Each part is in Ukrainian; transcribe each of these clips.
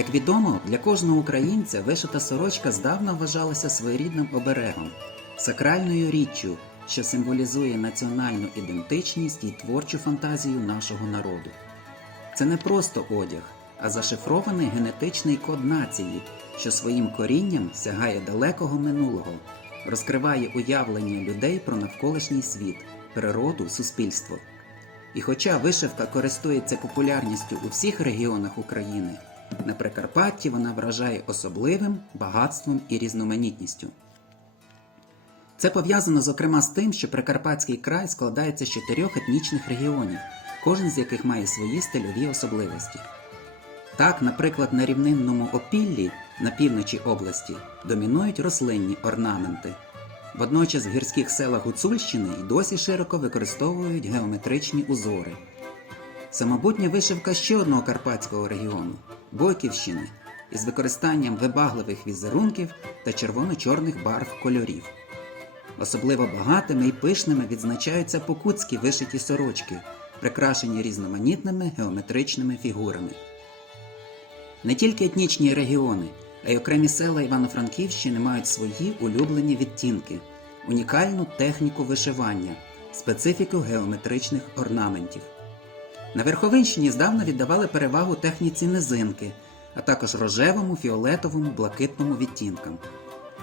Як відомо, для кожного українця вишита сорочка здавна вважалася своєрідним оберегом, сакральною річчю, що символізує національну ідентичність і творчу фантазію нашого народу. Це не просто одяг, а зашифрований генетичний код нації, що своїм корінням сягає далекого минулого, розкриває уявлення людей про навколишній світ, природу, суспільство. І хоча вишивка користується популярністю у всіх регіонах України, на Прикарпатті вона вражає особливим багатством і різноманітністю. Це пов'язано зокрема з тим, що Прикарпатський край складається з чотирьох етнічних регіонів, кожен з яких має свої стильові особливості. Так, наприклад, на рівнинному опіллі на півночі області домінують рослинні орнаменти. Водночас в гірських селах Гуцульщини й досі широко використовують геометричні узори. Самобутня вишивка ще одного карпатського регіону Бойківщини із використанням вибагливих візерунків та червоно-чорних барв кольорів. Особливо багатими і пишними відзначаються покутські вишиті сорочки, прикрашені різноманітними геометричними фігурами. Не тільки етнічні регіони, а й окремі села Івано-Франківщини мають свої улюблені відтінки, унікальну техніку вишивання, специфіку геометричних орнаментів. На Верховинщині здавна віддавали перевагу техніці низинки, а також рожевому, фіолетовому, блакитному відтінкам.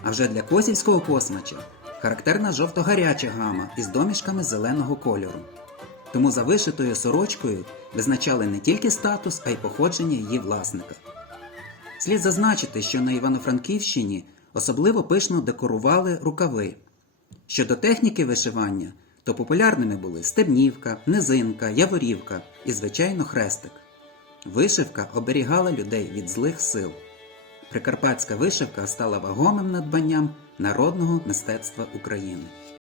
А вже для косівського космача характерна жовто-гаряча гама із домішками зеленого кольору. Тому за вишитою сорочкою визначали не тільки статус, а й походження її власника. Слід зазначити, що на Івано-Франківщині особливо пишно декорували рукави. Щодо техніки вишивання, то популярними були стебнівка, низинка, яворівка і, звичайно, хрестик. Вишивка оберігала людей від злих сил. Прикарпатська вишивка стала вагомим надбанням народного мистецтва України.